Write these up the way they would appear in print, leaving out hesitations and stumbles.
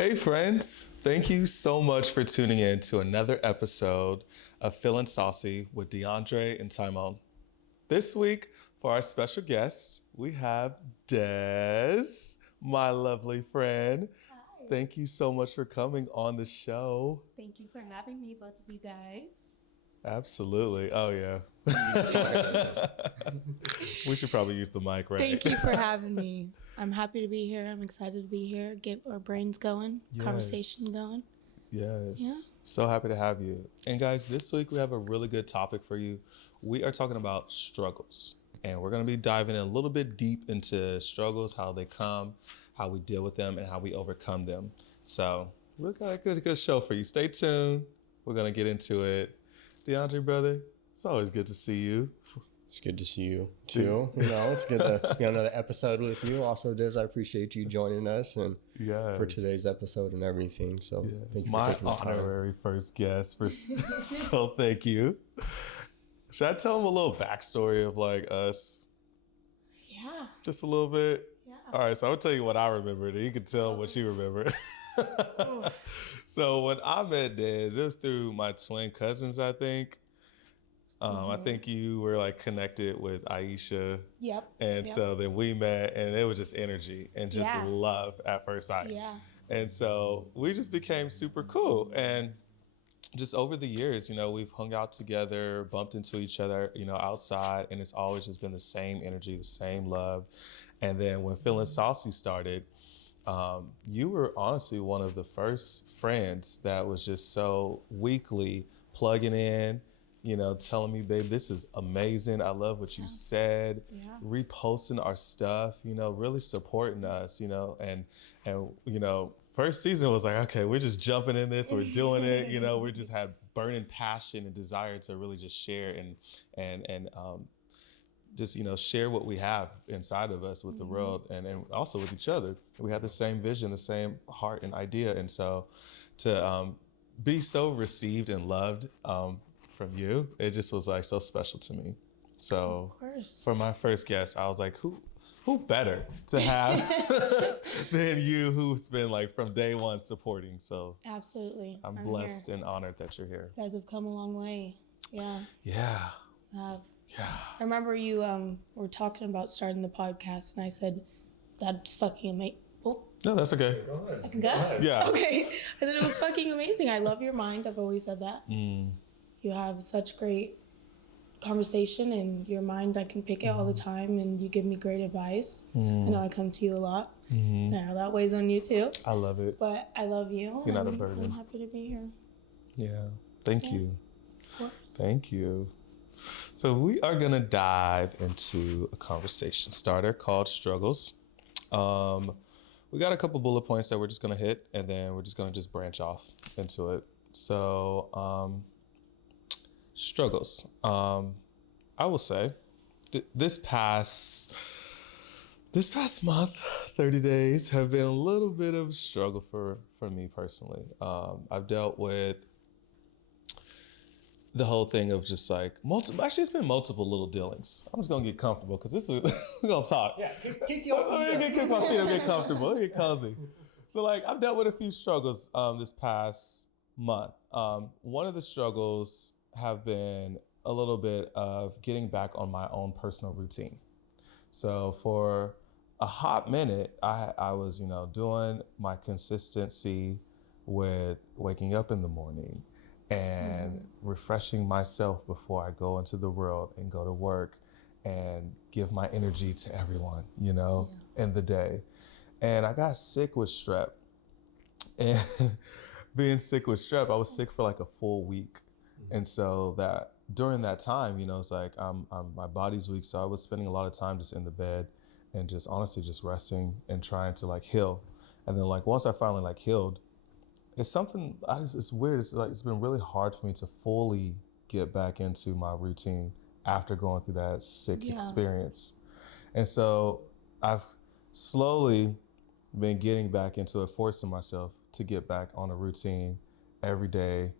Hey friends, thank you so much for tuning in to another episode of Feeling Saucy with DeAndre and Tymon. This week, for our special guest, we have Des, my lovely friend. Hi. Thank you so much for coming on the show. Thank you for having me, both of you guys. Absolutely. Oh, yeah. We should probably use the mic, right? Thank you for having me. I'm happy to be here. I'm excited to be here. Get our brains going, Yes. conversation going. Yes. Yeah. So happy to have you. And guys, this week we have a really good topic for you. We are talking about struggles. And we're going to be diving in a little bit deep into struggles, how they come, how we deal with them, and how we overcome them. So we've got a good show for you. Stay tuned. We're going to get into it. DeAndre, brother, it's always good to see you. It's good to see you too. It's good to get another episode with you. Also, Diz, I appreciate you joining us and for today's episode and everything. So thank you my honorary first guest. So thank you. Should I tell them a little backstory of like us? Yeah. Just a little bit? Yeah. All right, so I'll tell you what I remember, and you can tell what you remember. So when I met Dez, it was through my twin cousins, I think. I think you were like connected with Aisha. Yep. And so then we met, and it was just energy and just love at first sight. Yeah. And so we just became super cool. And just over the years, we've hung out together, bumped into each other, outside, and it's always just been the same energy, the same love. And then when Feeling Saucy started, you were honestly one of the first friends that was just so weekly plugging in, telling me, babe, this is amazing. I love what you said, reposting our stuff, really supporting us, and first season was like, okay, we're just jumping in this, we're doing it, we just had burning passion and desire to really just share and just, share what we have inside of us with the world and also with each other. We had the same vision, the same heart and idea. And so to be so received and loved from you, it just was like so special to me. So for my first guest, I was like, who better to have than you, who's been like from day one supporting. So Absolutely. I'm blessed and honored that you're here. You guys have come a long way. Yeah. Yeah. You have. Yeah. I remember you were talking about starting the podcast, and I said, that's fucking amazing. Oh. No, that's okay. Go ahead. I can guess? Yeah. Okay. I said it was fucking amazing. I love your mind. I've always said that. You have such great conversation, and your mind, I can pick it all the time, and you give me great advice. I know I come to you a lot. And I know that weighs on you too. I love it. But I love you. You're not a burden. I'm happy to be here. Yeah. Thank you. Of course. Thank you. So we are going to dive into a conversation starter called struggles. We got a couple bullet points that we're just going to hit, and then we're just going to just branch off into it. So struggles. I will say this past month, 30 days have been a little bit of a struggle for me personally. I've dealt with the whole thing of just like it's been multiple little dealings. I'm just gonna get comfortable because this is we're gonna talk. Yeah, kick you off. Kick my feet, get comfortable, get cozy. So like I've dealt with a few struggles this past month. One of the struggles have been a little bit of getting back on my own personal routine. So for a hot minute, I was doing my consistency with waking up in the morning and refreshing myself before I go into the world and go to work and give my energy to everyone, in the day. And I got sick with strep. And being sick with strep, I was sick for like a full week. And so that during that time, it's like my body's weak. So I was spending a lot of time just in the bed and just honestly just resting and trying to like heal. And then like once I finally like healed, it's something, it's weird. It's like, it's been really hard for me to fully get back into my routine after going through that sick experience. And so I've slowly been getting back into it, forcing myself to get back on a routine every day,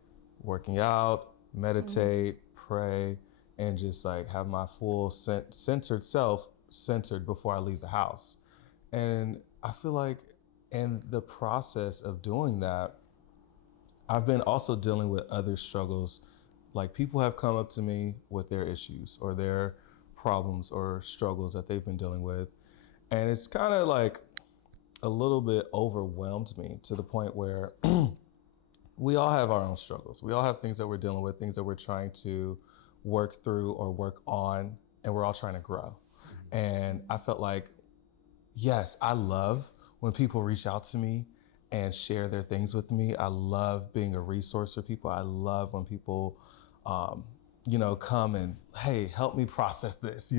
working out, meditate, pray, and just like have my full centered self centered before I leave the house. And I feel like in the process of doing that, I've been also dealing with other struggles. Like people have come up to me with their issues or their problems or struggles that they've been dealing with. And it's kind of like a little bit overwhelmed me to the point where we all have our own struggles. We all have things that we're dealing with, things that we're trying to work through or work on, and we're all trying to grow. And I felt like, yes, I love when people reach out to me and share their things with me. I love being a resource for people. I love when people, come and, hey, help me process this,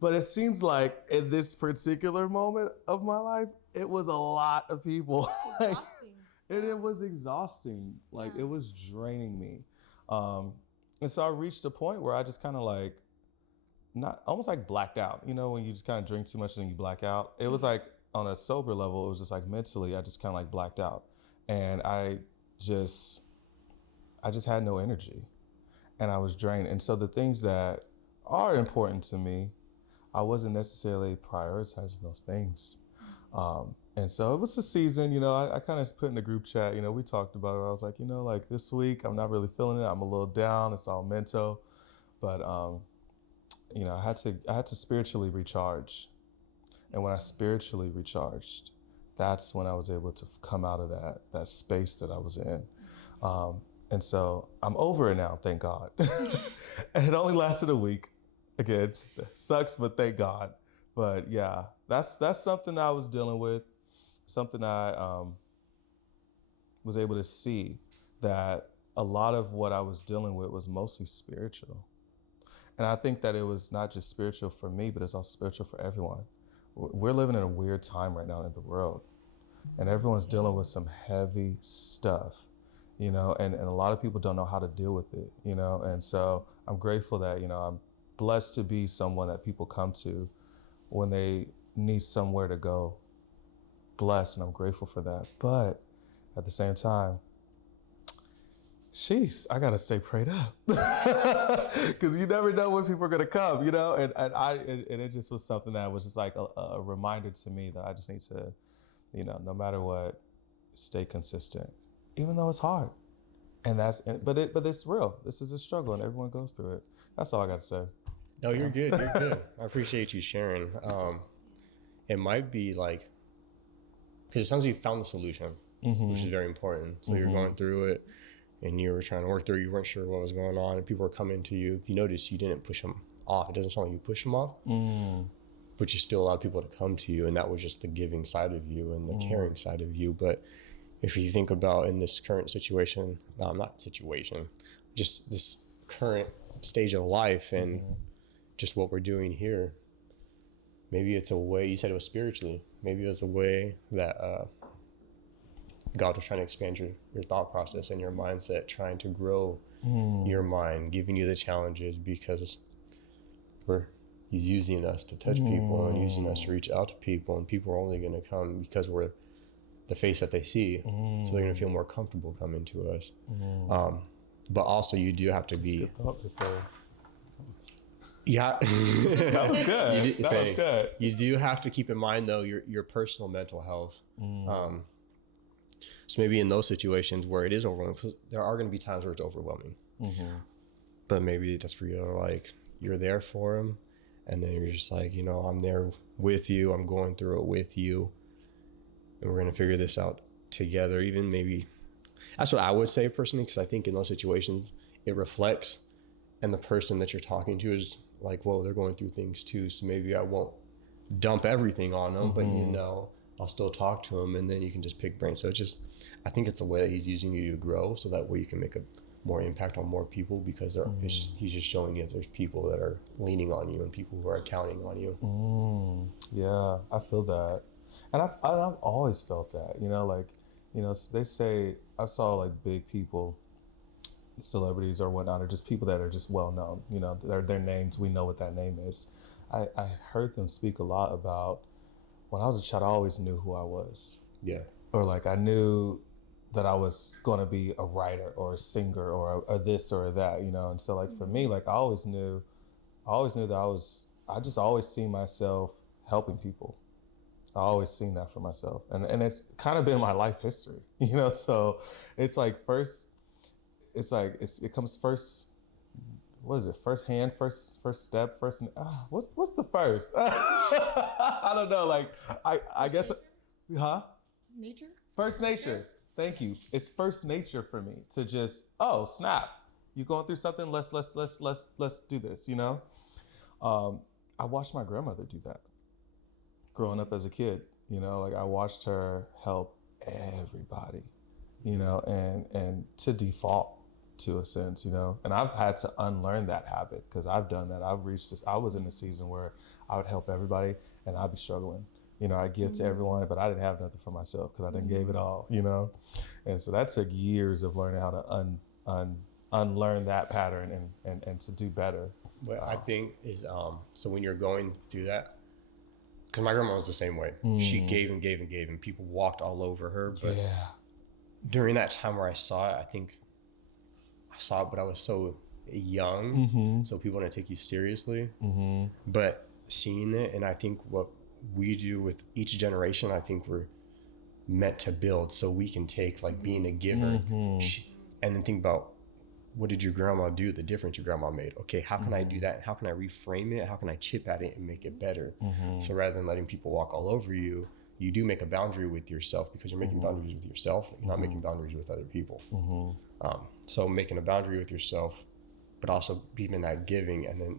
But it seems like in this particular moment of my life, it was a lot of people. It's exhausting. And it was exhausting. Like it was draining me. And so I reached a point where I just kind of like, not almost like blacked out, when you just kind of drink too much and you black out. It was like on a sober level, it was just like mentally, I just kind of like blacked out. And I just had no energy and I was drained. And so the things that are important to me, I wasn't necessarily prioritizing those things. And so it was a season, I kind of put in the group chat, we talked about it. I was like, like this week, I'm not really feeling it. I'm a little down. It's all mental. But, I had to spiritually recharge. And when I spiritually recharged, that's when I was able to come out of that space that I was in. And so I'm over it now, thank God. And it only lasted a week. Again, sucks, but thank God. But yeah, that's something I was dealing with, something I was able to see that a lot of what I was dealing with was mostly spiritual. And I think that it was not just spiritual for me, but it's also spiritual for everyone. We're living in a weird time right now in the world, and everyone's dealing with some heavy stuff, and a lot of people don't know how to deal with it, and so I'm grateful that, I'm blessed to be someone that people come to when they need somewhere to go. Blessed, and I'm grateful for that. But at the same time, I gotta stay prayed up because you never know when people are gonna come, and it just was something that was just like a reminder to me that I just need to, no matter what, stay consistent, even though it's hard. And but it's real. This is a struggle, and everyone goes through it. That's all I got to say. No, you're good. You're good. I appreciate you sharing. It might be like, because it sounds like you found the solution, which is very important. So you're going through it, and you were trying to work through. You weren't sure what was going on, and people were coming to you. If you notice, you didn't push them off. It doesn't sound like you pushed them off, but you still allowed people to come to you, and that was just the giving side of you and the caring side of you. But if you think about in this current situation, just this current stage of life and just what we're doing here, maybe it's a way, you said it was spiritually, maybe it was a way that God was trying to expand your thought process and your mindset, trying to grow your mind, giving you the challenges, because he's using us to touch people and using us to reach out to people, and people are only going to come because we're the face that they see, so they're going to feel more comfortable coming to us. But also you do have to be... Yeah. That was good. That was good. You do have to keep in mind, though, your personal mental health. So maybe in those situations where it is overwhelming, because there are going to be times where it's overwhelming. But maybe that's for you, like, you're there for him, and then you're just like, I'm there with you, I'm going through it with you, and we're going to figure this out together. Even maybe, that's what I would say personally, because I think in those situations, it reflects, and the person that you're talking to is like, whoa, they're going through things too, so maybe I won't dump everything on them, but I'll still talk to them, and then you can just pick brains. So I think it's a way that he's using you to grow, so that way you can make a more impact on more people, because he's just showing you there's people that are leaning on you and people who are counting on you. Yeah, I feel that. And I've always felt that, they say, I saw like big people, celebrities or whatnot, or just people that are just well known, their names, we know what that name is. I heard them speak a lot about, when I was a child, I always knew who I was. Yeah. Or like I knew that I was going to be a writer or a singer or this or that, and so like for me, like I always knew that I just always see myself helping people. I always seen that for myself, and it's kind of been my life history, So it's like it comes first. What is it? First hand, first step, first. What's the first? I don't know. Like I guess, nature? huh? Nature. First nature. Thank you. It's first nature for me to just snap. You going through something? Let's do this. I watched my grandmother do that. Growing up as a kid, like I watched her help everybody, and to default to a sense, and I've had to unlearn that habit because I've done that. I've reached this. I was in a season where I would help everybody and I'd be struggling. I give to everyone, but I didn't have nothing for myself because I didn't give it all, and so that took years of learning how to unlearn that pattern and to do better. What I think is so when you're going through that, because my grandma was the same way. She gave and gave and gave, and people walked all over her. But during that time where I saw it, I think I saw it, but I was so young, so people didn't take you seriously. But seeing it, and I think what we do with each generation, I think we're meant to build, so we can take like being a giver, and then think about, what did your grandma do? The difference your grandma made. Okay, how can I do that? How can I reframe it? How can I chip at it and make it better? So rather than letting people walk all over you, you do make a boundary with yourself, because you're making boundaries with yourself. You're not making boundaries with other people. So making a boundary with yourself, but also being that giving, and then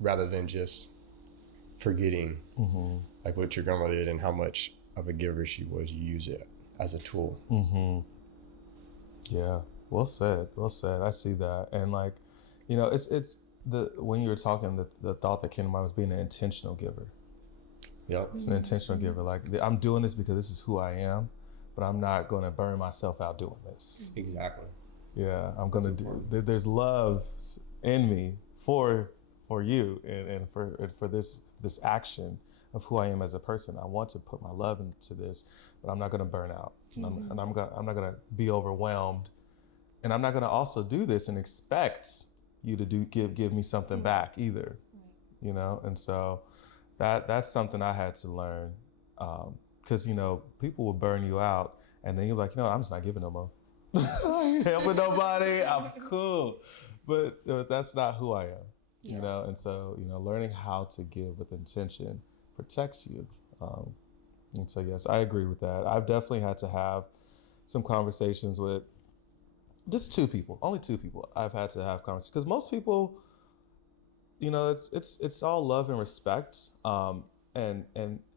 rather than just forgetting like what your grandma did and how much of a giver she was, you use it as a tool. Yeah. Well said. I see that. And like, it's when you were talking, the thought that came to mind was being an intentional giver. Yep. It's an intentional giver. Like, I'm doing this because this is who I am, but I'm not going to burn myself out doing this. Exactly. Yeah. I'm going to do, there's love in me for you and for this action of who I am as a person. I want to put my love into this, but I'm not going to burn out. And I'm not going to be overwhelmed. And I'm not going to also do this and expect you to give me something back either, And so that's something I had to learn, because people will burn you out, and then you're like, I'm just not giving no more. I ain't helping nobody. I'm cool, but that's not who I am, And so learning how to give with intention protects you, and so yes, I agree with that. I've definitely had to have some conversations with. Just only two people I've had to have conversations, because most people, it's all love and respect, and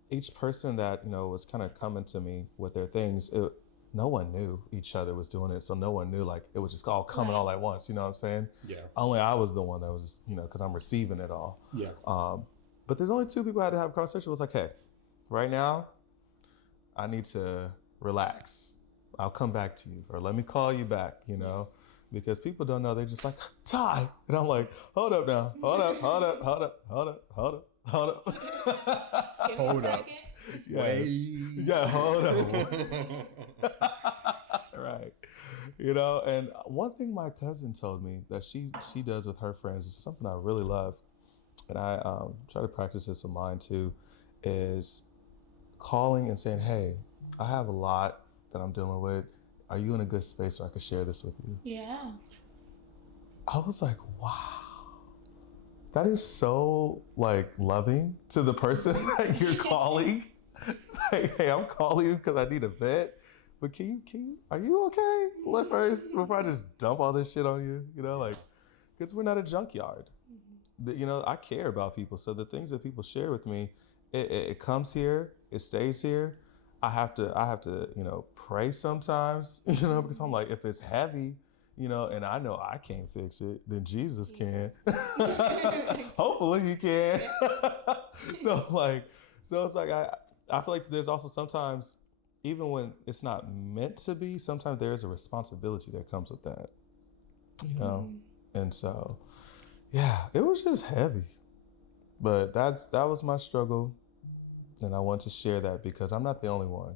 each person that was kind of coming to me with their things, no one knew each other was doing it, so no one knew, like, it was just all coming all at once. You know what I'm saying? Yeah. Only I was the one that was, because I'm receiving it all. Yeah. But there's only two people I had to have a conversation. It was like, hey, right now, I need to relax. I'll come back to you, or let me call you back, because people don't know. They're just like, Ty. And I'm like, hold up now. Hold up. Hold up. Yes. Yeah, hold up. Right. And one thing my cousin told me that she does with her friends is something I really love. And I try to practice this with mine too, is calling and saying, hey, I have a lot that I'm dealing with. Are you in a good space where I can share this with you? Yeah. I was like, wow. That is so like loving to the person that you're calling. It's like, hey, I'm calling you because I need a vent. But are you okay? Let first, before I just dump all this shit on you, because we're not a junkyard. I care about people. So the things that people share with me, it comes here, it stays here. I have to, pray sometimes, because I'm like, if it's heavy, and I know I can't fix it, then Jesus can. Hopefully he can. So it's like, I feel like there's also sometimes, even when it's not meant to be, sometimes there is a responsibility that comes with that, And so, yeah, it was just heavy, but that was my struggle. And I want to share that because I'm not the only one.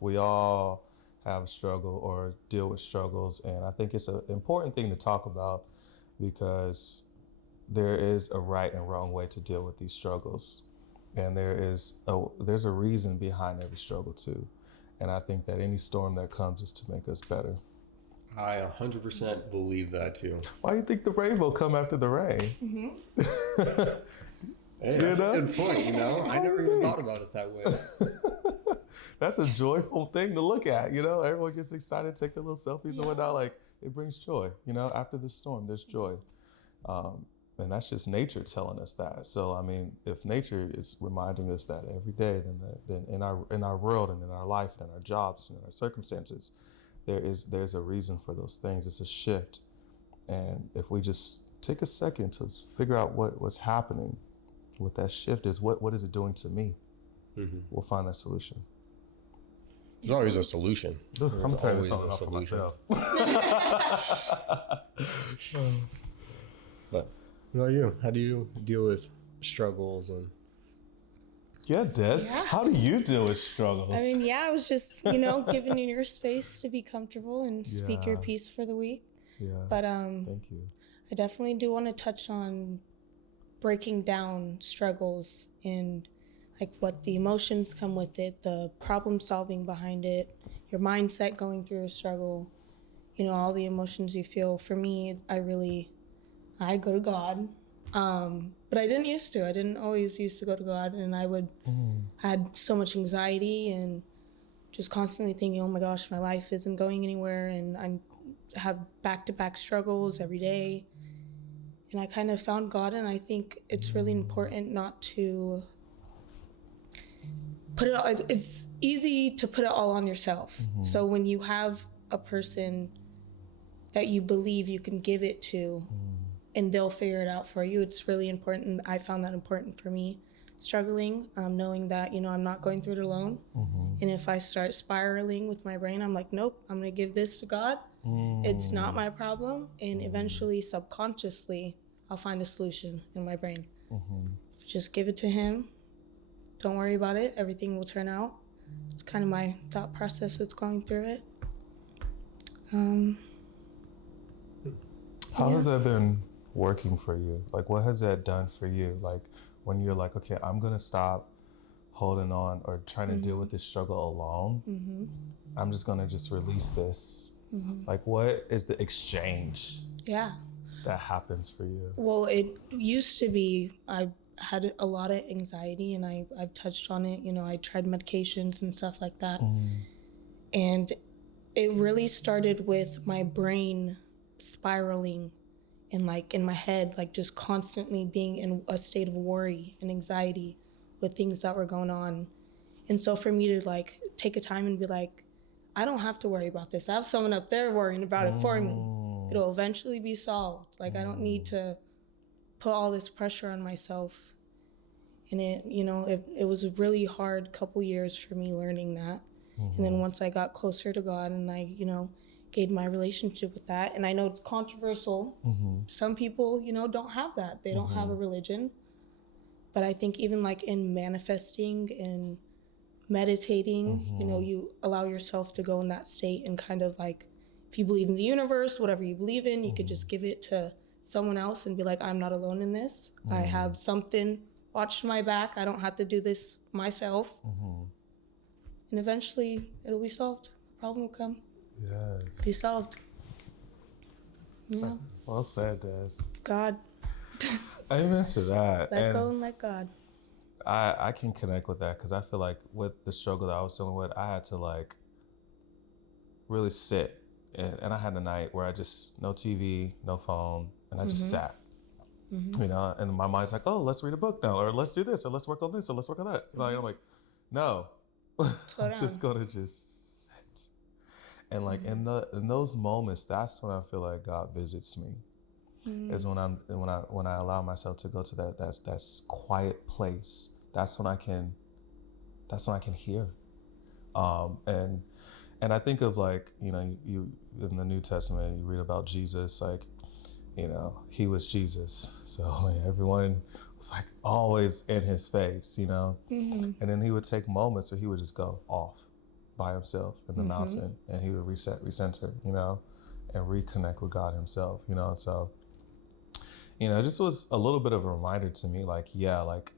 We all have a struggle or deal with struggles. And I think it's an important thing to talk about, because there is a right and wrong way to deal with these struggles. And there's a reason behind every struggle too. And I think that any storm that comes is to make us better. I 100% believe that too. Why do you think the rainbow come after the rain? Mm-hmm. Hey, that's a good point, you know? I never even thought about it that way. That's a joyful thing to look at, you know? Everyone gets excited, take their little selfies and whatnot. Like, it brings joy, you know? After the storm, there's joy. And that's just nature telling us that. So, I mean, if nature is reminding us that every day, then in our world and in our life and in our jobs and in our circumstances, there's a reason for those things. It's a shift. And if we just take a second to figure out what's happening, what that shift is, what is it doing to me? Mm-hmm. We'll find that solution. There's always a solution. I'm gonna turn this on for myself. But what about you? How do you deal with struggles and? Yeah, Des. Yeah. How do you deal with struggles? I mean, I was just, giving you your space to be comfortable and speak your piece for the week. Yeah. But thank you. I definitely do want to touch on breaking down struggles and like what the emotions come with it, the problem solving behind it, your mindset going through a struggle, all the emotions you feel. For me, I go to God. But I didn't used to. I didn't always used to go to God, and I had so much anxiety and just constantly thinking, oh my gosh, my life isn't going anywhere, and I have back-to-back struggles every day. And I kind of found God, and I think it's really important not to put it all, it's easy to put it all on yourself. Mm-hmm. So when you have a person that you believe you can give it to, and they'll figure it out for you, it's really important. I found that important for me, struggling, knowing that, I'm not going through it alone. Mm-hmm. And if I start spiraling with my brain, I'm like, nope, I'm going to give this to God. It's not my problem. And eventually, subconsciously, I'll find a solution in my brain. Just give it to him. Don't worry about it. Everything will turn out. It's kind of my thought process with going through it. How has that been working for you? Like, what has that done for you? Like, when you're like, okay, I'm going to stop holding on or trying to deal with this struggle alone. I'm just going to just release this. Like, what is the exchange that happens for you? Well, it used to be, I had a lot of anxiety, and I've touched on it. I tried medications and stuff like that. And it really started with my brain spiraling and like in my head, like just constantly being in a state of worry and anxiety with things that were going on. And so for me to like take a time and be like, I don't have to worry about this. I have someone up there worrying about it for me. It'll eventually be solved. Like I don't need to put all this pressure on myself. And it was a really hard couple years for me learning that. And then once I got closer to God and I, gained my relationship with that. And I know it's controversial. Some people, don't have that. They don't have a religion. But I think even like in manifesting and meditating, you allow yourself to go in that state and kind of like, if you believe in the universe, whatever you believe in, you could just give it to someone else and be like, I'm not alone in this. I have something watching my back. I don't have to do this myself. And eventually it'll be solved. The problem will come. Yes. Be solved. Yeah. Well said, Des. God. Amen to that. Let go and let God. I can connect with that because I feel like with the struggle that I was dealing with, I had to like really sit. And I had a night where I just, no TV, no phone, and I just sat. And my mind's like, oh, let's read a book now, or let's do this, or let's work on this, or let's work on that. Like, I'm like, no. I'm just gonna just sit. And like in those moments, that's when I feel like God visits me. Is when I allow myself to go to that quiet place. That's when I can hear. And I think of like, you in the New Testament, you read about Jesus, like, he was Jesus. So everyone was like always in his face, and then he would take moments where he would just go off by himself in the mountain, and he would recenter, and reconnect with God himself, so, it just was a little bit of a reminder to me, like, yeah, like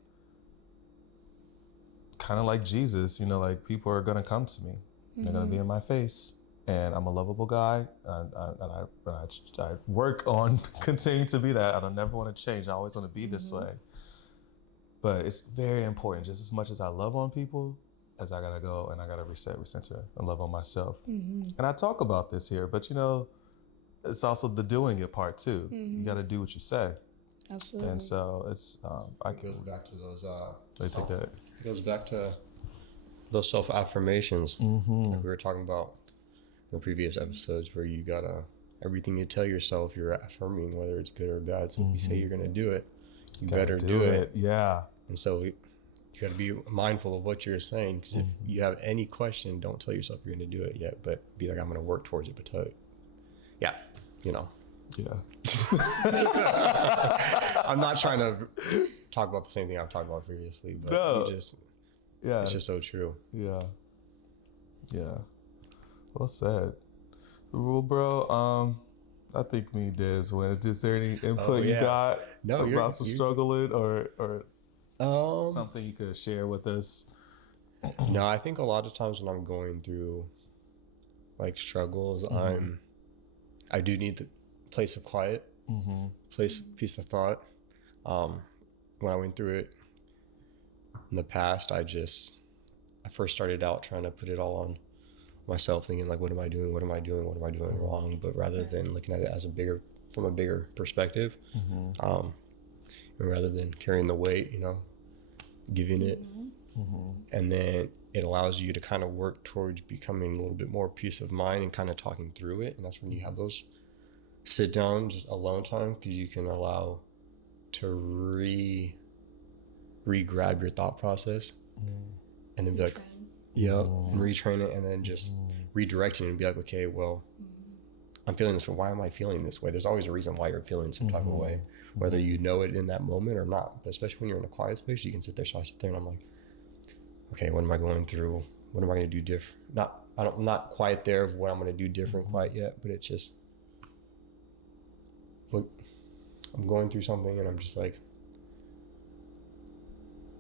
kind of like Jesus, you know, like people are gonna come to me, they're gonna be in my face, and I'm a lovable guy, and I work on continuing to be that. I don't never want to change. I always want to be this way. But it's very important, just as much as I love on people, as I gotta go and I gotta recenter, and love on myself. And I talk about this here, but you know, it's also the doing it part too. You gotta do what you say. Absolutely. And so it's It goes back to those. it goes back to those self affirmations, like we were talking about in the previous episodes, where you gotta everything you tell yourself, you're affirming, whether it's good or bad. So if you say you're gonna do it, you better do it. Yeah. And so you got to be mindful of what you're saying, because if you have any question, don't tell yourself you're going to do it yet, but be like, I'm going to work towards it. But tell it, yeah, you know. Yeah. I'm not trying to talk about the same thing I've talked about previously, but it's just so true. Yeah. Yeah. Well said. Well, bro, I think me and Des went. Is there any input you got about some struggling or something you could share with us? No, I think a lot of times when I'm going through like struggles, I do need the place of quiet, peace of thought. When I went through it in the past, I first started out trying to put it all on myself, thinking like, what am I doing wrong? But rather than looking at it as from a bigger perspective, and rather than carrying the weight, you know, giving it, and then it allows you to kind of work towards becoming a little bit more peace of mind and kind of talking through it. And that's when you have those sit down, just alone time, because you can allow to re-grab your thought process and then be like, and retrain it, and then just redirecting it and be like, okay, well, I'm feeling this. Why am I feeling this way? There's always a reason why you're feeling some type of way, whether you know it in that moment or not. But especially when you're in a quiet space, you can sit there. So I sit there and I'm like, okay, what am I going through? What am I going to do different? I'm not quite there of what I'm going to do different quite yet, but it's just, look, I'm going through something and I'm just like,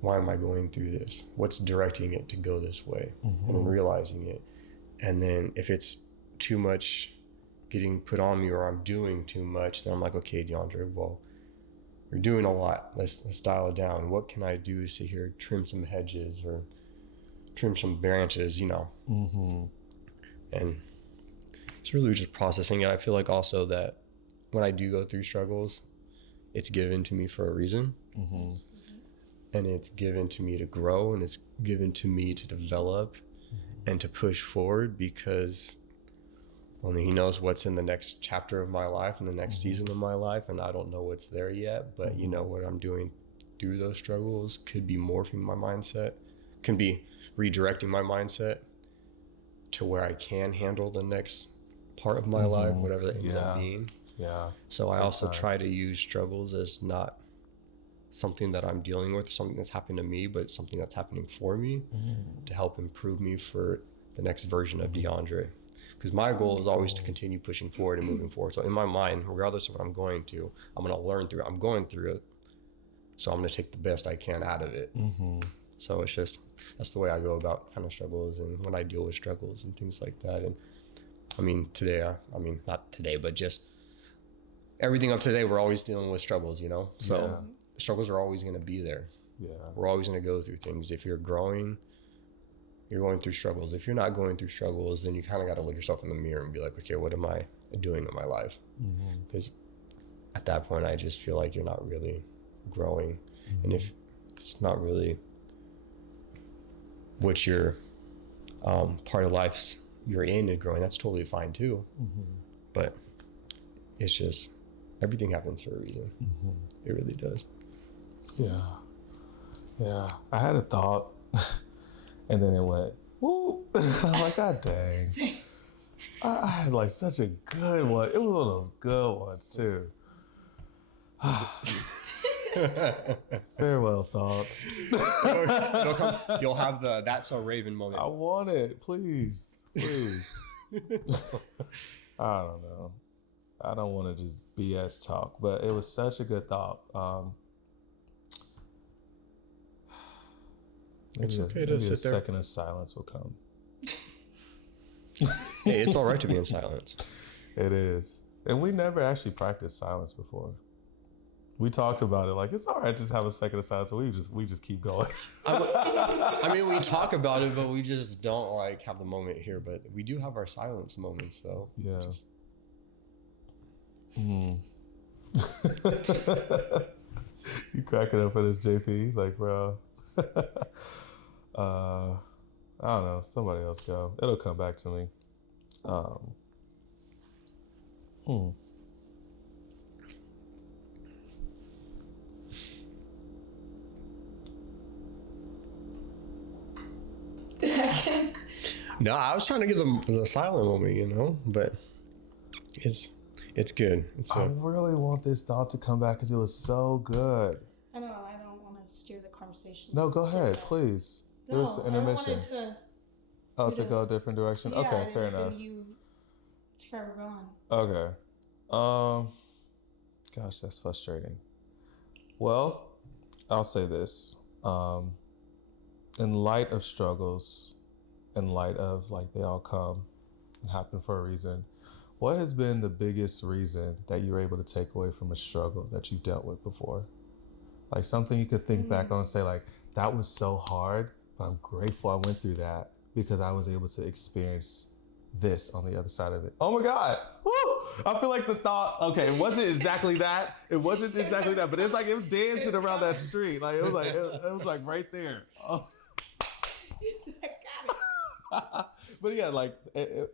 why am I going through this? What's directing it to go this way? And then realizing it. And then if it's too much getting put on me or I'm doing too much, then I'm like, okay, DeAndre, well, you're doing a lot. Let's dial it down. What can I do to sit here, trim some hedges or trim some branches, you know? And it's really just processing it. I feel like also that when I do go through struggles, it's given to me for a reason. And it's given to me to grow, and it's given to me to develop and to push forward, because only he knows what's in the next chapter of my life and the next season of my life, and I don't know what's there yet. But you know, what I'm doing through those struggles could be morphing my mindset, can be redirecting my mindset to where I can handle the next part of my life, whatever that ends up being. So I also try to use struggles as not something that I'm dealing with, something that's happened to me, but something that's happening for me to help improve me for the next version of DeAndre. Because my goal is always to continue pushing forward and moving forward. So in my mind, regardless of what I'm going to, I'm going to learn through it. I'm going through it. So I'm going to take the best I can out of it. So it's just, that's the way I go about kind of struggles and when I deal with struggles and things like that. And I mean, today, not today, but just everything of today, we're always dealing with struggles, you know? So struggles are always going to be there. We're always going to go through things. If you're growing, you're going through struggles. If you're not going through struggles, then you kind of got to look yourself in the mirror and be like, okay, what am I doing in my life? Because at that point, I just feel like you're not really growing. And if it's not really what your part of life you're in and growing, that's totally fine too. But it's just, everything happens for a reason. It really does. Yeah. I had a thought, and then it went, whoop. I'm like, God dang. I had like such a good one. It was one of those good ones too. Farewell thought. You'll have the "That's So Raven" moment. I want it, please. I don't know. I don't want to just BS talk, but it was such a good thought. It's Maybe okay to maybe a sit there. second of silence will come. Hey, it's all right to be in silence. It is. And we never actually practiced silence before. We talked about it like it's all right to just have a second of silence, so we just keep going. I mean, we talk about it, but we just don't like have the moment here. But we do have our silence moments, though. Yeah. Just... You cracking up for this, JP? He's like, bro. I don't know. Somebody else go. It'll come back to me. No, I was trying to get the silent moment, you know, but it's good. I really want this thought to come back because it was so good. I know, I don't want to steer the conversation. No, go ahead, please. No, It was the intermission. I don't want it To go a different direction? yeah, Okay, fair enough. It's forever gone. Okay. Gosh, that's frustrating. Well, I'll say this. In light of struggles, in light of like they all come and happen for a reason, what has been the biggest reason that you were able to take away from a struggle that you dealt with before? Like something you could think back on and say like, that was so hard, but I'm grateful I went through that because I was able to experience this on the other side of it. Oh my God. Woo! I feel like the thought, okay, it wasn't exactly that. It wasn't exactly that, but it's like it was dancing around that street. Like it was like right there. Oh. But yeah, like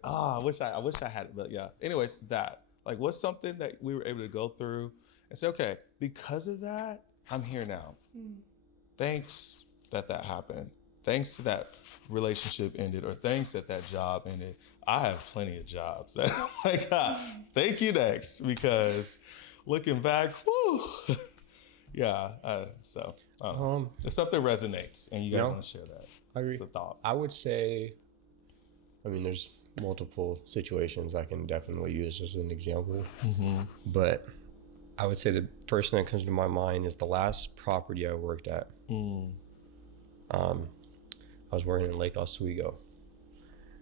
I wish I had it, but yeah. Anyways, that like what's something that we were able to go through and say, okay, because of that, I'm here now. Thanks that happened. Thanks to that relationship ended, or thanks that job ended. I have plenty of jobs. Like, thank you next, because looking back, whew, yeah. So if something resonates and you guys want to share that, I agree. It's a thought. I would say, I mean, there's multiple situations I can definitely use as an example, but I would say the first thing that comes to my mind is the last property I worked at. I was working in Lake Oswego,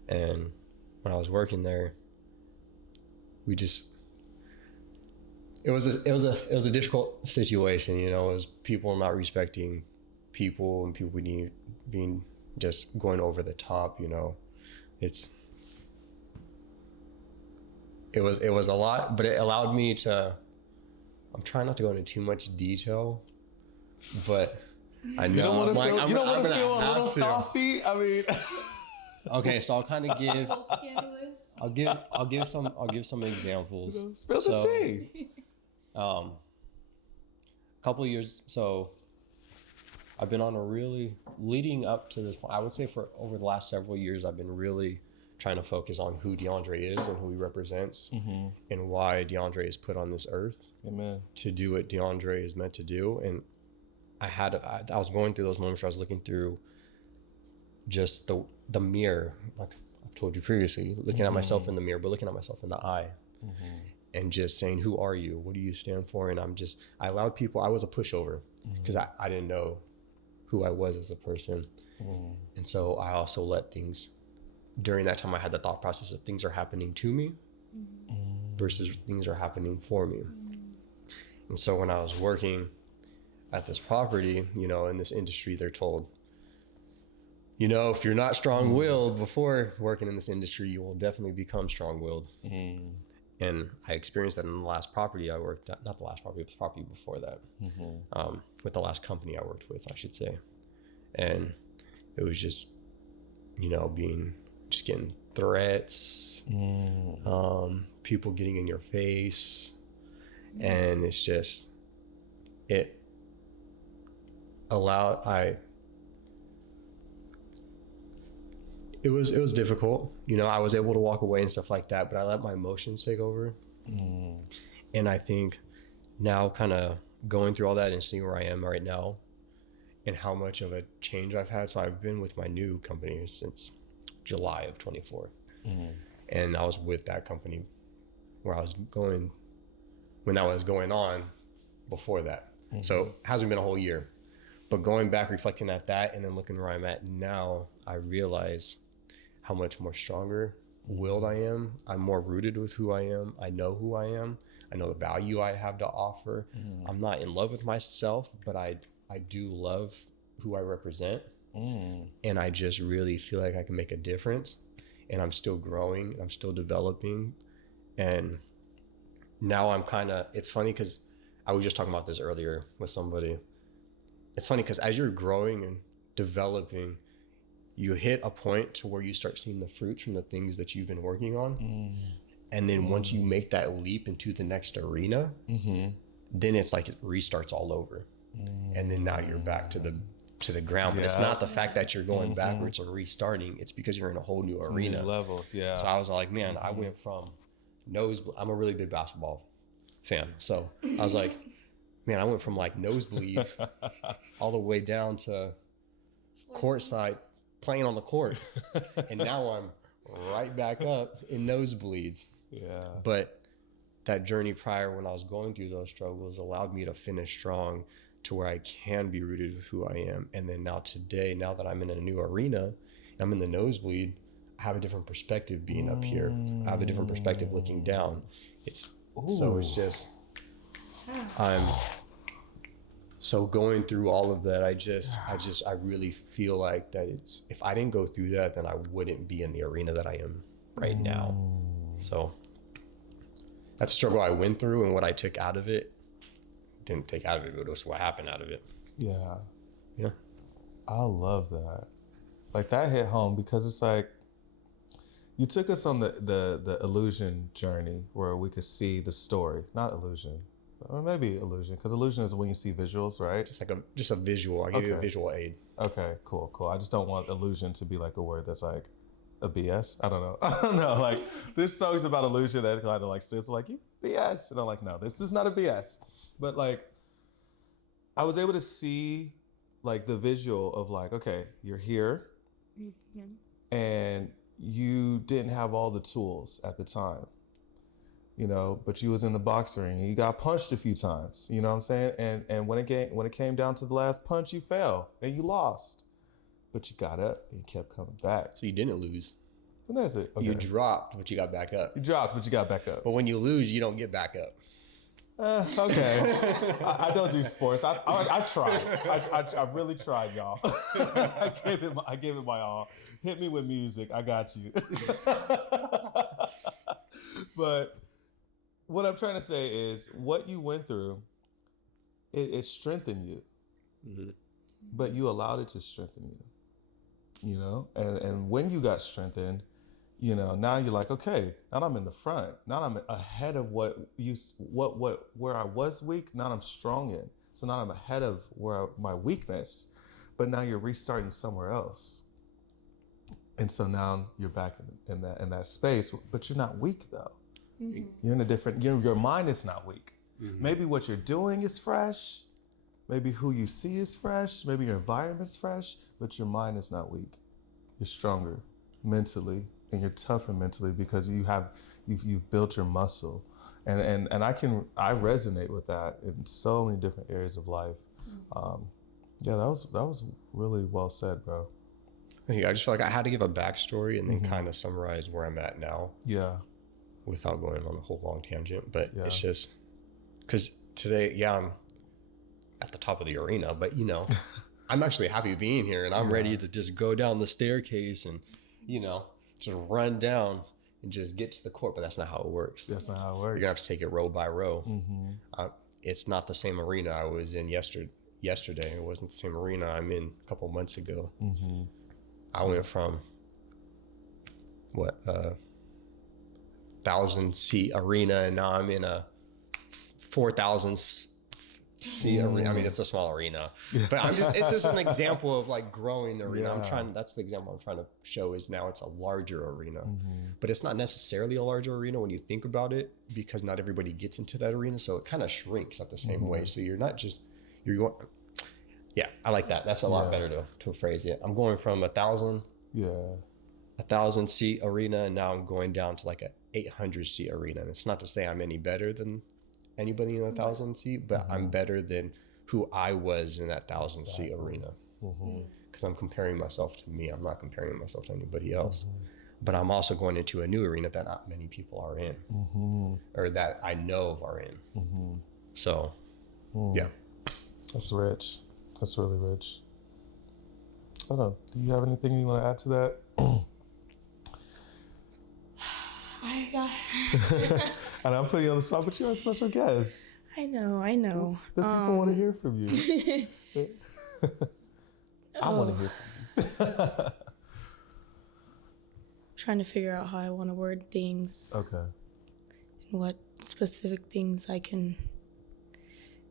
and when I was working there, it was a difficult situation. You know, it was people not respecting people and people being just going over the top. You know, it was a lot, but it allowed me to. I'm trying not to go into too much detail, but I know you don't want to feel, I'm gonna feel a little saucy. I mean, okay, so I'll kind of give. I'll give some examples. Spill the tea. A couple of years. So I've been on a really leading up to this point. I would say for over the last several years, I've been really trying to focus on who DeAndre is and who he represents, and why DeAndre is put on this earth. Amen. To do what DeAndre is meant to do. And I was going through those moments where I was looking through just the mirror, like I've told you previously, looking at myself in the mirror, but looking at myself in the eye, and just saying, who are you? What do you stand for? And I allowed people, I was a pushover because I didn't know who I was as a person. And so I also let things, during that time I had the thought process of things are happening to me versus things are happening for me. And so when I was working at this property, you know, in this industry, they're told, you know, if you're not strong-willed before working in this industry, you will definitely become strong-willed. And I experienced that in the last property I worked at, not the last property, but the property before that, with the last company I worked with, I should say. And it was just, you know, getting threats, people getting in your face. And it's just, it was difficult. You know, I was able to walk away and stuff like that, but I let my emotions take over. And I think now kind of going through all that and seeing where I am right now and how much of a change I've had. So I've been with my new company since July of 24. And I was with that company when that was going on before that. So it hasn't been a whole year, But going back, reflecting at that, and then looking where I'm at now, I realize how much more stronger willed I am. I'm more rooted with who I am. I know who I am. I know the value I have to offer. I'm not in love with myself, but I do love who I represent. And I just really feel like I can make a difference. And I'm still growing. I'm still developing. And now I'm kind of, it's funny because I was just talking about this earlier with somebody. It's funny because as you're growing and developing, you hit a point to where you start seeing the fruits from the things that you've been working on. And then once you make that leap into the next arena, then it's like it restarts all over. And then now you're back to the ground. But it's not the fact that you're going backwards or restarting. It's because you're in a whole new arena. New level, yeah. So I was like, man, I went from I'm a really big basketball fan. So I was like, man, I went from like nosebleeds all the way down to courtside playing on the court. And now I'm right back up in nosebleeds. Yeah. But that journey prior, when I was going through those struggles, allowed me to finish strong to where I can be rooted with who I am. And then now today, now that I'm in a new arena, I'm in the nosebleed, I have a different perspective being up here. I have a different perspective looking down. So it's just, so going through all of that, I really feel like that if I didn't go through that, then I wouldn't be in the arena that I am right now. So that's a struggle I went through, and what I took out of it, didn't take out of it, but it was what happened out of it. Yeah. Yeah. I love that. Like that hit home because it's like, you took us on the illusion journey where we could see the story, not illusion, or maybe illusion, because illusion is when you see visuals, right? Just a visual. I give you a visual aid. Okay, cool. I just don't want illusion to be like a word that's like a BS. I don't know. Like there's songs about illusion that kind of like sits like you BS, and I'm like, no, this is not a BS. But like, I was able to see like the visual of like, okay, you're here, and you didn't have all the tools at the time, but you was in the box ring and you got punched a few times, you know what I'm saying? And when it came down to the last punch, you fell and you lost, but you got up and you kept coming back. So you didn't lose. And that's it. Okay. You dropped, but you got back up. You dropped, but you got back up. But when you lose, you don't get back up. Okay. I don't do sports. I tried. I really tried, y'all. I gave it my all. Hit me with music. I got you. But what I'm trying to say is what you went through, it strengthened you. But you allowed it to strengthen you. And when you got strengthened, now you're like, okay, now I'm in the front. Now I'm ahead of where I was weak. Now I'm strong in. So now I'm ahead of my weakness, but now you're restarting somewhere else. And so now you're back in that space, but you're not weak though. You're in a different, your mind is not weak. Maybe what you're doing is fresh. Maybe who you see is fresh. Maybe your environment's fresh, but your mind is not weak. You're stronger mentally. And you're tougher mentally because you've built your muscle, and I resonate with that in so many different areas of life. Yeah, that was really well said, bro. I just feel like I had to give a backstory and then kind of summarize where I'm at now. Yeah. Without going on a whole long tangent, but it's just because today, I'm at the top of the arena, but I'm actually happy being here, and I'm ready to just go down the staircase and just run down and just get to the court, but that's not how it works. That's not how it works. You're gonna have to take it row by row. It's not the same arena I was in yesterday. It wasn't the same arena I'm in a couple months ago. I went from 1,000-seat arena, and now I'm in a 4,000-seat arena. I mean, it's a small arena, but it's just an example of like growing the arena. That's the example I'm trying to show is now it's a larger arena, but it's not necessarily a larger arena when you think about it, because not everybody gets into that arena. So it kind of shrinks at the same way. So you're going, I like that. That's a lot better to phrase it. I'm going from 1,000-seat arena, and now I'm going down to like a 800-seat arena. And it's not to say I'm any better than anybody in 1,000-seat, but I'm better than who I was in that 1,000-seat arena. Because I'm comparing myself to me. I'm not comparing myself to anybody else. But I'm also going into a new arena that not many people are in, or that I know of are in. So, yeah. That's rich. That's really rich. I don't know. Do you have anything you want to add to that? I got. And I'm putting you on the spot, but you're a special guest. I know. The people want to hear from you. I want to hear from you. Trying to figure out how I want to word things. Okay. And what specific things I can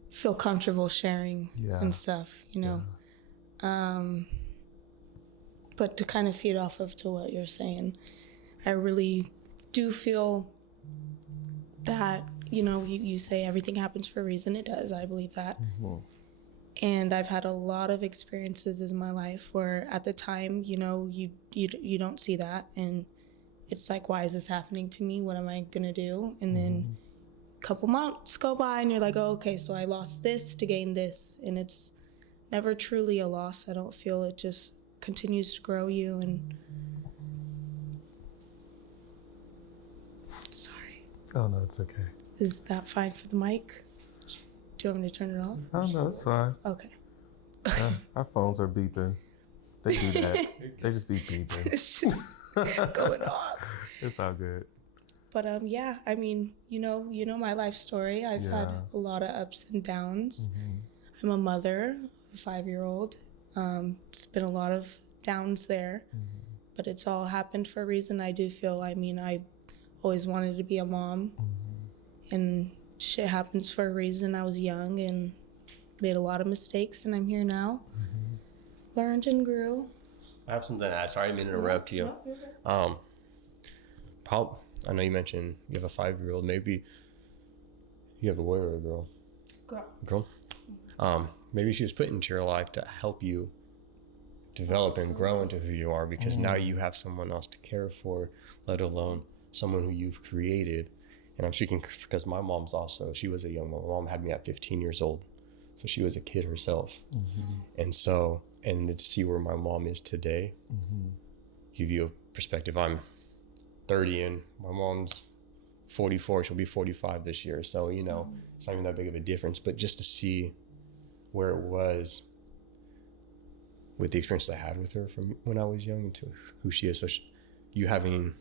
feel comfortable sharing and stuff, you know. But to kind of feed off of to what you're saying, I really do feel that, you know, you say everything happens for a reason. It does. I believe that. And I've had a lot of experiences in my life where at the time, you know, you don't see that. And it's like, why is this happening to me? What am I going to do? And then a couple months go by and you're like, oh, okay, so I lost this to gain this. And it's never truly a loss. I don't feel it just continues to grow you. And sorry. Oh, no, it's okay. Is that fine for the mic? Do you want me to turn it off? Oh, no, it's fine. Okay. Our phones are beeping. They do that. They just be beeping. It's just going off. It's all good. But yeah, I mean, you know my life story. I've had a lot of ups and downs. I'm a mother of a 5-year-old. It's been a lot of downs there, but it's all happened for a reason. I do feel, I mean, I always wanted to be a mom, and shit happens for a reason. I was young and made a lot of mistakes, and I'm here now. Learned and grew. I have something to add. Sorry, I didn't mean to interrupt you. I know you mentioned you have a 5-year-old. Maybe you have a boy or a girl? Girl? Maybe she was put into your life to help you develop and grow into who you are, because now you have someone else to care for, let alone someone who you've created. And I'm speaking because my mom's also, she was a young mom. My mom had me at 15 years old. So she was a kid herself. And so, and to see where my mom is today, give you a perspective. I'm 30 and my mom's 44. She'll be 45 this year. So, you know, it's not even that big of a difference, but just to see where it was with the experience I had with her from when I was young to who she is. So you having,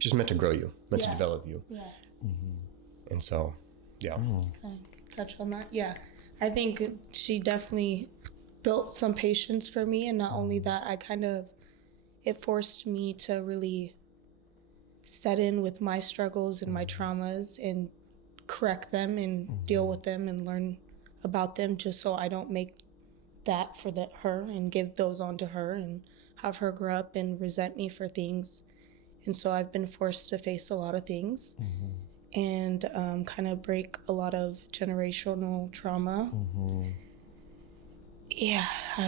she's meant to grow you, meant to develop you. And so, Can I touch on that? Yeah. I think she definitely built some patience for me. And not only that, it forced me to really set in with my struggles and my traumas and correct them and deal with them and learn about them, just so I don't make that for her and give those on to her and have her grow up and resent me for things. And so I've been forced to face a lot of things and kind of break a lot of generational trauma.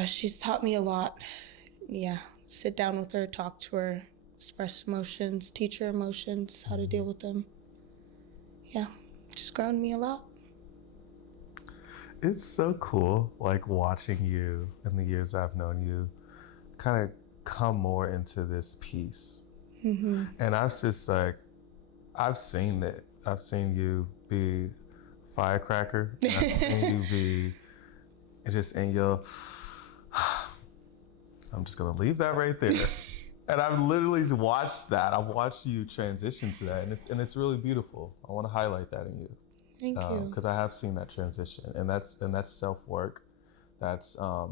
She's taught me a lot. Sit down with her, talk to her, express emotions, teach her emotions, how to deal with them. She's grown me a lot. It's so cool, like, watching you in the years I've known you kind of come more into this peace. And I've just, like, I've seen it. I've seen you be firecracker. And I've seen you be just in your, I'm just going to leave that right there. And I've literally watched that. I've watched you transition to that. And it's really beautiful. I want to highlight that in you. Thank you. Because I have seen that transition, and that's self-work. That's a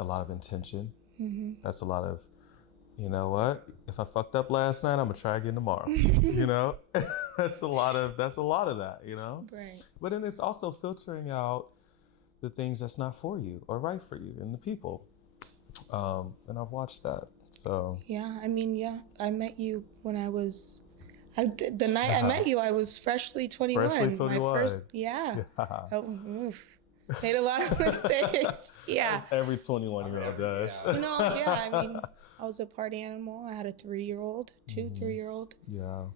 lot of intention. That's a lot of, you know what? If I fucked up last night, I'm gonna try again tomorrow. You know, that's a lot of that. You know. Right. But then it's also filtering out the things that's not for you or right for you and the people. And I've watched that. So. Yeah, I mean, I met you when I was. The night I met you, I was freshly 21. Freshly 21. My first, made a lot of mistakes. As every 21-year-old does. You know, I mean, I was a party animal. I had a 3-year-old, 3-year-old. Yeah.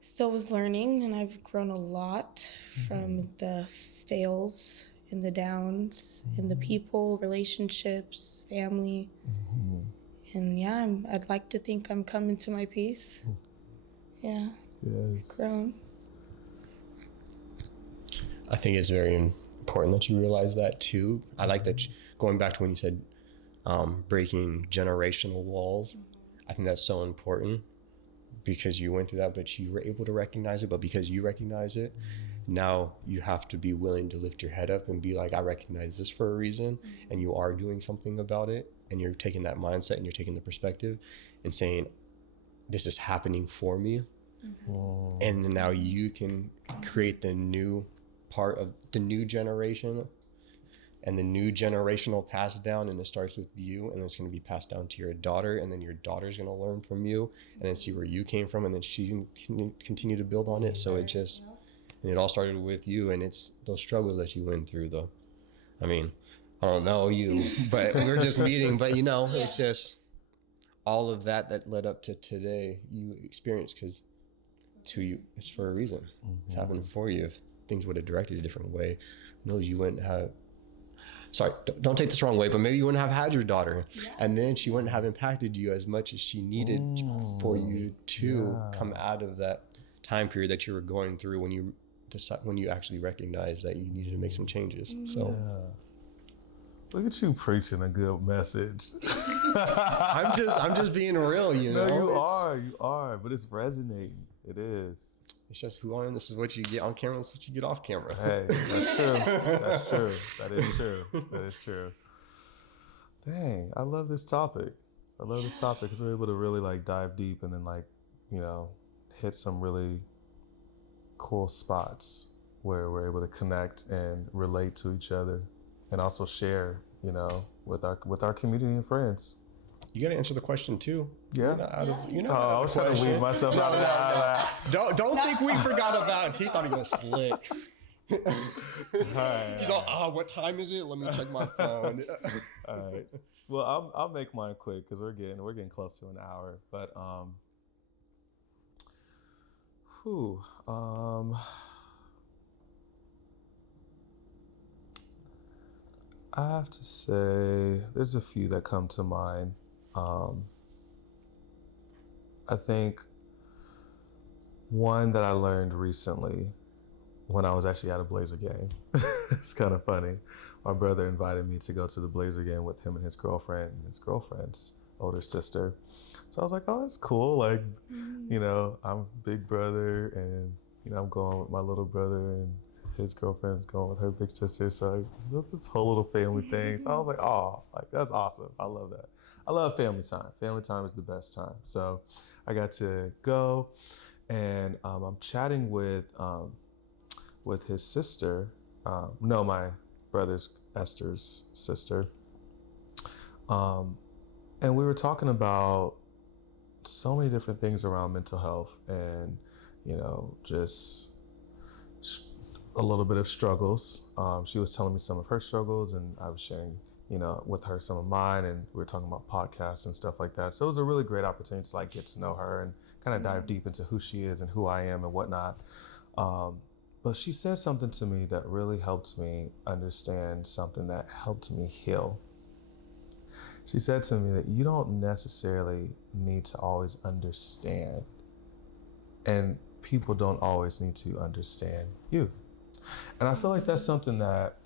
still was learning, and I've grown a lot from the fails and the downs and the people, relationships, family. And yeah, I'd like to think I'm coming to my peace. Yeah. Yes. Grown. I think it's very important that you realize that too. I like that going back to when you said breaking generational walls. I think that's so important because you went through that, but you were able to recognize it. But because you recognize it, now you have to be willing to lift your head up and be like, I recognize this for a reason, and you are doing something about it. And you're taking that mindset and you're taking the perspective and saying, this is happening for me. And now you can create the new part of the new generation and the new generational pass down, and it starts with you, and it's going to be passed down to your daughter, and then your daughter's going to learn from you and then see where you came from, and then she can continue to build on it. So it just, and it all started with you, and it's those struggles that you went through though. I mean, I don't know you, but we're just meeting, but you know, it's just all of that led up to today you experienced, because to you, it's for a reason. It's happening for you. If things would have directed a different way, knows you wouldn't have, sorry, don't take this wrong way, but maybe you wouldn't have had your daughter, and then she wouldn't have impacted you as much as she needed for you to come out of that time period that you were going through when you actually recognized that you needed to make some changes. So look at you preaching a good message. I'm just being real, you know. No, you are, but it's resonating. It is. It's just who I am. This is what you get on camera. This is what you get off camera. Hey, that's true. That's true. That is true. That is true. Dang, I love this topic. I love this topic because we're able to really like dive deep and then like, you know, hit some really cool spots where we're able to connect and relate to each other and also share, you know, with our community and friends. You got to answer the question too. Yeah. You're not out of, you're not I was trying to weave myself out of that. Don't think we forgot about. He thought he was slick. Right. He's all, oh, what time is it? Let me check my phone. All right. Well, I'll make mine quick because we're getting close to an hour. But I have to say there's a few that come to mind. I think one that I learned recently when I was actually at a Blazer game. It's kind of funny. My brother invited me to go to the Blazer game with him and his girlfriend and his girlfriend's older sister. So I was like, oh, that's cool. Like, you know, I'm big brother and, you know, I'm going with my little brother and his girlfriend's going with her big sister. So it's this whole little family thing. So I was like, oh, like that's awesome. I love that. I love family time. Family time is the best time. So I got to go and I'm chatting with his sister. No, my brother's Esther's sister. And we were talking about so many different things around mental health and, you know, just a little bit of struggles. She was telling me some of her struggles and I was sharing, you know, with her some of mine, and we were talking about podcasts and stuff like that. So it was a really great opportunity to like get to know her and kind of dive deep into who she is and who I am and whatnot. But she said something to me that really helped me understand something that helped me heal. She said to me that you don't necessarily need to always understand, and people don't always need to understand you. And I feel like that's something that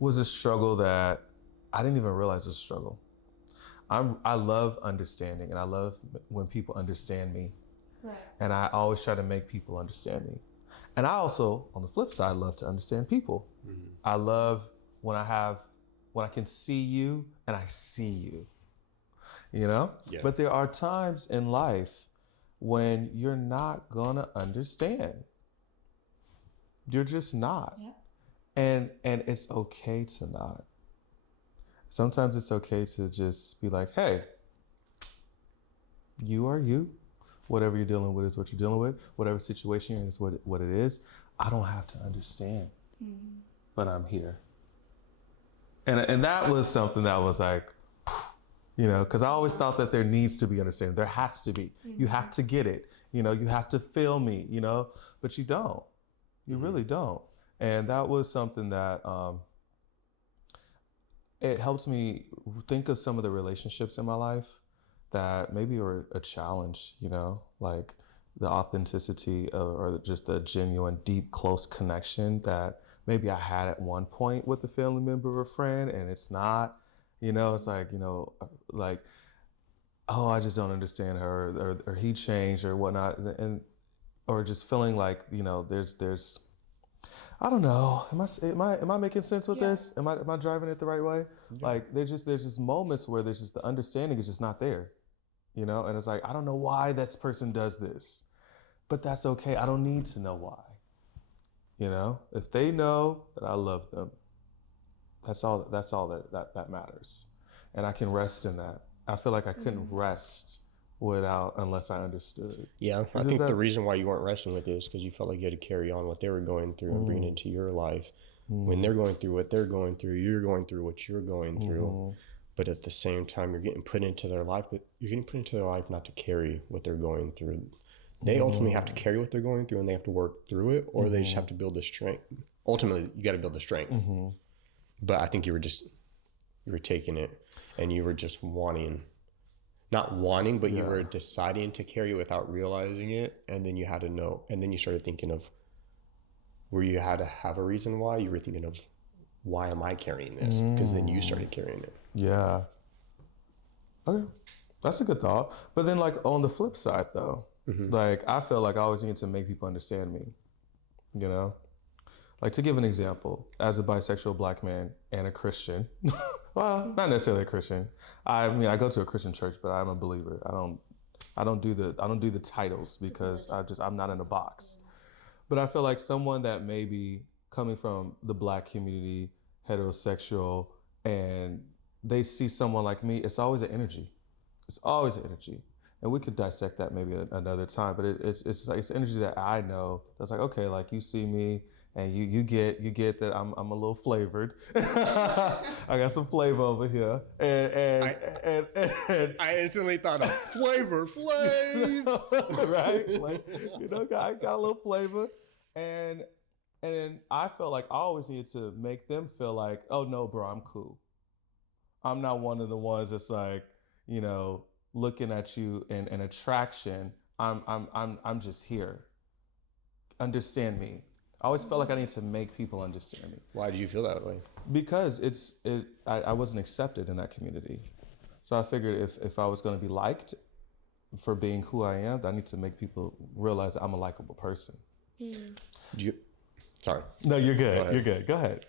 was a struggle that I didn't even realize was a struggle. I love understanding, and I love when people understand me. Right. And I always try to make people understand me. And I also, on the flip side, love to understand people. Mm-hmm. I love when I can see you and I see you, you know? Yeah. But there are times in life when you're not gonna understand. You're just not. Yeah. And it's okay to not. Sometimes it's okay to just be like, hey, you are you. Whatever you're dealing with is what you're dealing with. Whatever situation you're in is what it is. I don't have to understand, but I'm here. And that was something that was like, you know, because I always thought that there needs to be understanding. There has to be. You have to get it. You have to feel me, but you don't. You really don't. And that was something that it helps me think of some of the relationships in my life that maybe were a challenge, like the authenticity or just the genuine, deep, close connection that maybe I had at one point with a family member or friend, and it's not, it's like, like, oh, I just don't understand her, or he changed or whatnot, and or just feeling like, there's I don't know. Am I making sense with this? Am I driving it the right way? Yeah. Like there's just moments where there's just the understanding is just not there, and it's like, I don't know why this person does this, but that's okay. I don't need to know why. If they know that I love them, that's all that matters. And I can rest in that. I feel like I couldn't rest unless I understood. Yeah, I think the reason why you weren't resting with this because you felt like you had to carry on what they were going through and bring it into your life. When they're going through what they're going through, you're going through what you're going through. But at the same time, you're getting put into their life, but you're getting put into their life not to carry what they're going through. They ultimately have to carry what they're going through and they have to work through it, or they just have to build the strength. Ultimately, you got to build the strength. But I think you were taking it and you were just not wanting, but you were deciding to carry it without realizing it. And then you had to know, and then you started thinking of where you had to have a reason why. You were thinking of, why am I carrying this? Because then you started carrying it. Yeah. Okay. That's a good thought. But then like on the flip side though, like I feel like I always need to make people understand me, Like to give an example, as a bisexual Black man and a Christian, well, not necessarily a Christian. I mean, I go to a Christian church, but I'm a believer. I don't do the titles because I'm not in a box. But I feel like someone that may be coming from the Black community, heterosexual, and they see someone like me, it's always an energy. It's always an energy. And we could dissect that maybe another time, but it's like it's energy that I know that's like, okay, like you see me and you get that I'm a little flavored. I got some flavor over here. And I instantly thought of flavor, right? Like, I got a little flavor. And then I felt like I always needed to make them feel like, oh no, bro, I'm cool. I'm not one of the ones that's like, looking at you in an attraction. I'm just here. Understand me. I always felt like I need to make people understand me. Why did you feel that way? Because I wasn't accepted in that community. So I figured if I was going to be liked for being who I am, I need to make people realize that I'm a likable person. Sorry. No, you're good. You're good. Go ahead.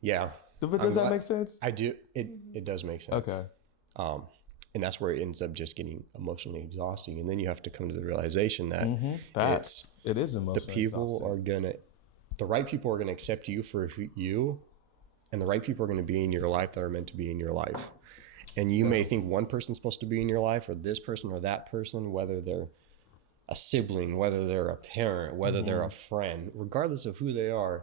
Yeah. But does that make sense? I do. It does make sense. Okay. And that's where it ends up just getting emotionally exhausting. And then you have to come to the realization that it is emotionally exhausting. The right people are gonna accept you for you, and the right people are gonna be in your life that are meant to be in your life. And you may think one person's supposed to be in your life, or this person or that person, whether they're a sibling, whether they're a parent, whether they're a friend, regardless of who they are.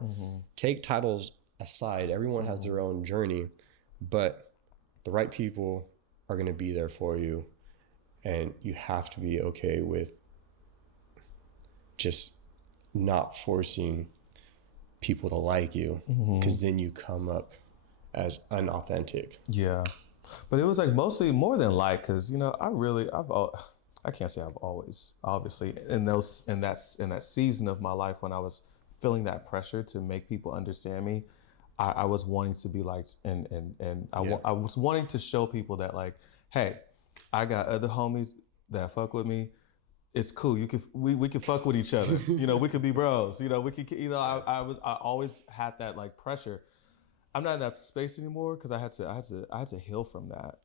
Take titles aside. Everyone has their own journey, but the right people are going to be there for you, and you have to be okay with just not forcing people to like you, because then you come up as unauthentic. Yeah, but it was like mostly more than like, because I can't say I've always, obviously, in that season of my life when I was feeling that pressure to make people understand me, I was wanting to be liked, and I was wanting to show people that, like, hey, I got other homies that fuck with me. It's cool. We can fuck with each other. We could be bros. We could. I always had that like pressure. I'm not in that space anymore because I had to heal from that.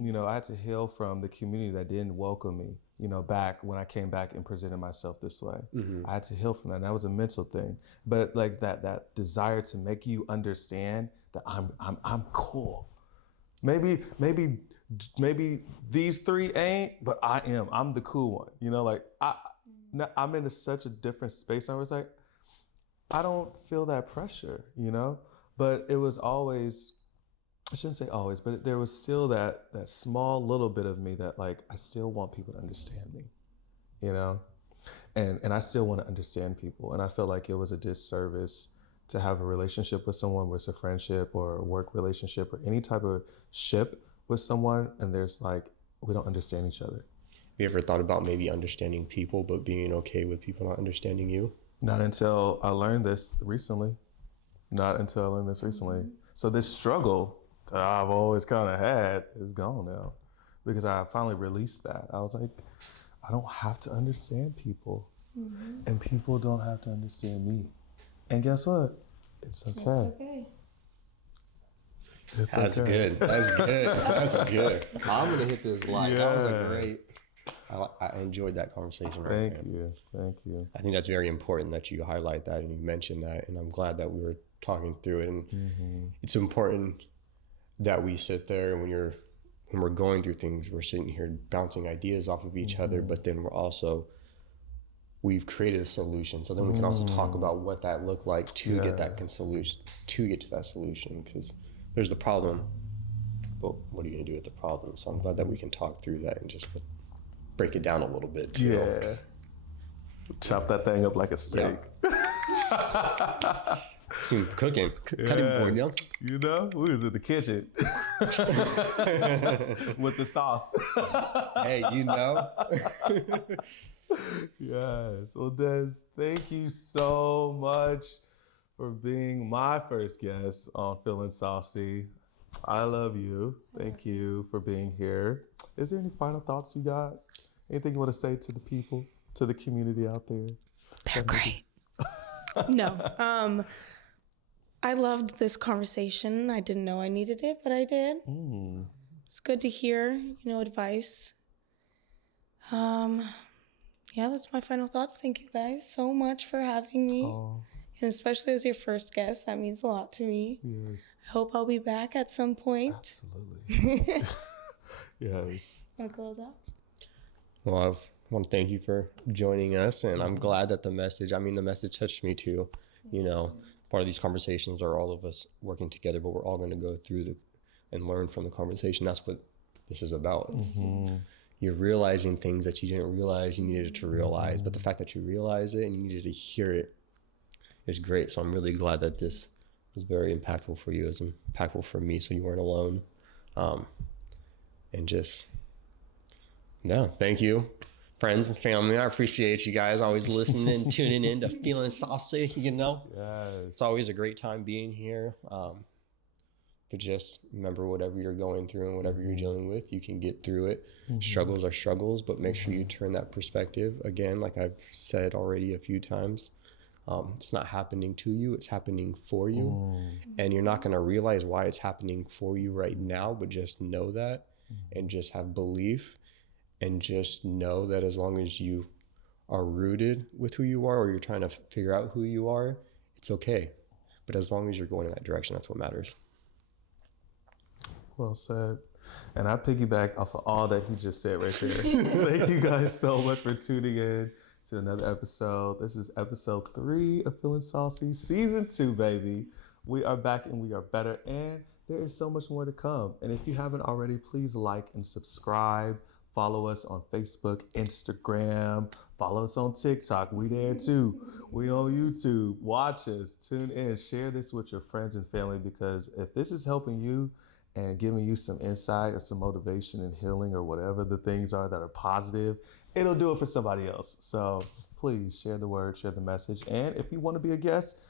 I had to heal from the community that didn't welcome me. Back when I came back and presented myself this way, I had to heal from that. And that was a mental thing. But like that desire to make you understand that I'm cool. Maybe these three ain't, but I am. I'm the cool one. I'm in such a different space. I was like, I don't feel that pressure. But it was always I shouldn't say always, but there was still that small little bit of me that like, I still want people to understand me, you know? And I still want to understand people. And I feel like it was a disservice to have a relationship with someone, whether it's a friendship or a work relationship or any type of ship with someone, and there's like, we don't understand each other. You ever thought about maybe understanding people, but being okay with people not understanding you? Not until I learned this recently. So this struggle that I've always kind of had is gone now, because I finally released that. I was like, I don't have to understand people, and people don't have to understand me. And guess what? It's okay. That's good. That's good. That's good. I'm gonna hit this like that was a great. I enjoyed that conversation. Thank you. I think that's very important that you highlight that and you mentioned that, and I'm glad that we were talking through it. And it's important that we sit there, and when we're going through things, we're sitting here bouncing ideas off of each other, but then we've created a solution. So then we can also talk about what that looked like to get that solution, to get to that solution, because there's the problem, but what are you gonna do with the problem? So I'm glad that we can talk through that and just break it down a little bit too. Yeah. Chop that thing up like a steak. Yeah. Some cutting board, yo. You know, we was in the kitchen with the sauce. Hey, you know. Yes. Well, Des, thank you so much for being my first guest on Feeling Saucy. I love you. Thank you for being here. Is there any final thoughts you got? Anything you want to say to the people, to the community out there? They're great. No. I loved this conversation. I didn't know I needed it, but I did. It's good to hear, advice. Yeah, that's my final thoughts. Thank you guys so much for having me. And especially as your first guest, that means a lot to me. Yes. I hope I'll be back at some point. Absolutely. Yes. Want to close out? Well, I want to thank you for joining us, and I'm glad that the message touched me too. Part of these conversations are all of us working together, but we're all going to go through and learn from the conversation. That's what this is about. You're realizing things that you didn't realize you needed to realize, but the fact that you realize it and you needed to hear it is great. So I'm really glad that this was very impactful for you. It was impactful for me, so you weren't alone. Thank you, friends and family. I appreciate you guys always listening, tuning in to Feeling Saucy, Yes. It's always a great time being here. But just remember, whatever you're going through and whatever you're dealing with, you can get through it. Struggles are struggles, but make sure you turn that perspective. Again, like I've said already a few times, it's not happening to you, it's happening for you. And you're not going to realize why it's happening for you right now, but just know that and just have belief. And just know that as long as you are rooted with who you are, or you're trying to figure out who you are, it's okay. But as long as you're going in that direction, that's what matters. Well said. And I piggyback off of all that he just said right there. Thank you guys so much for tuning in to another episode. This is episode 3 of Feeling Saucy, season 2, baby. We are back and we are better, and there is so much more to come. And if you haven't already, please like and subscribe. Follow us on Facebook, Instagram. Follow us on TikTok. We there too. We on YouTube. Watch us. Tune in. Share this with your friends and family, because if this is helping you and giving you some insight or some motivation and healing or whatever the things are that are positive, it'll do it for somebody else. So please share the word, share the message. And if you want to be a guest,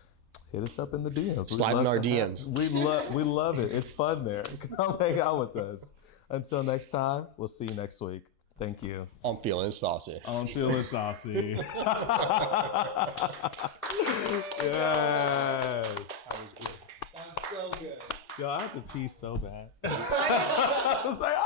hit us up in the DMs. Slide in our DMs. We love it. It's fun there. Come hang out with us. Until next time, we'll see you next week. Thank you. I'm feeling saucy. I'm feeling saucy. Yes. That was good. That was so good. Yo, I have to pee so bad. I was like,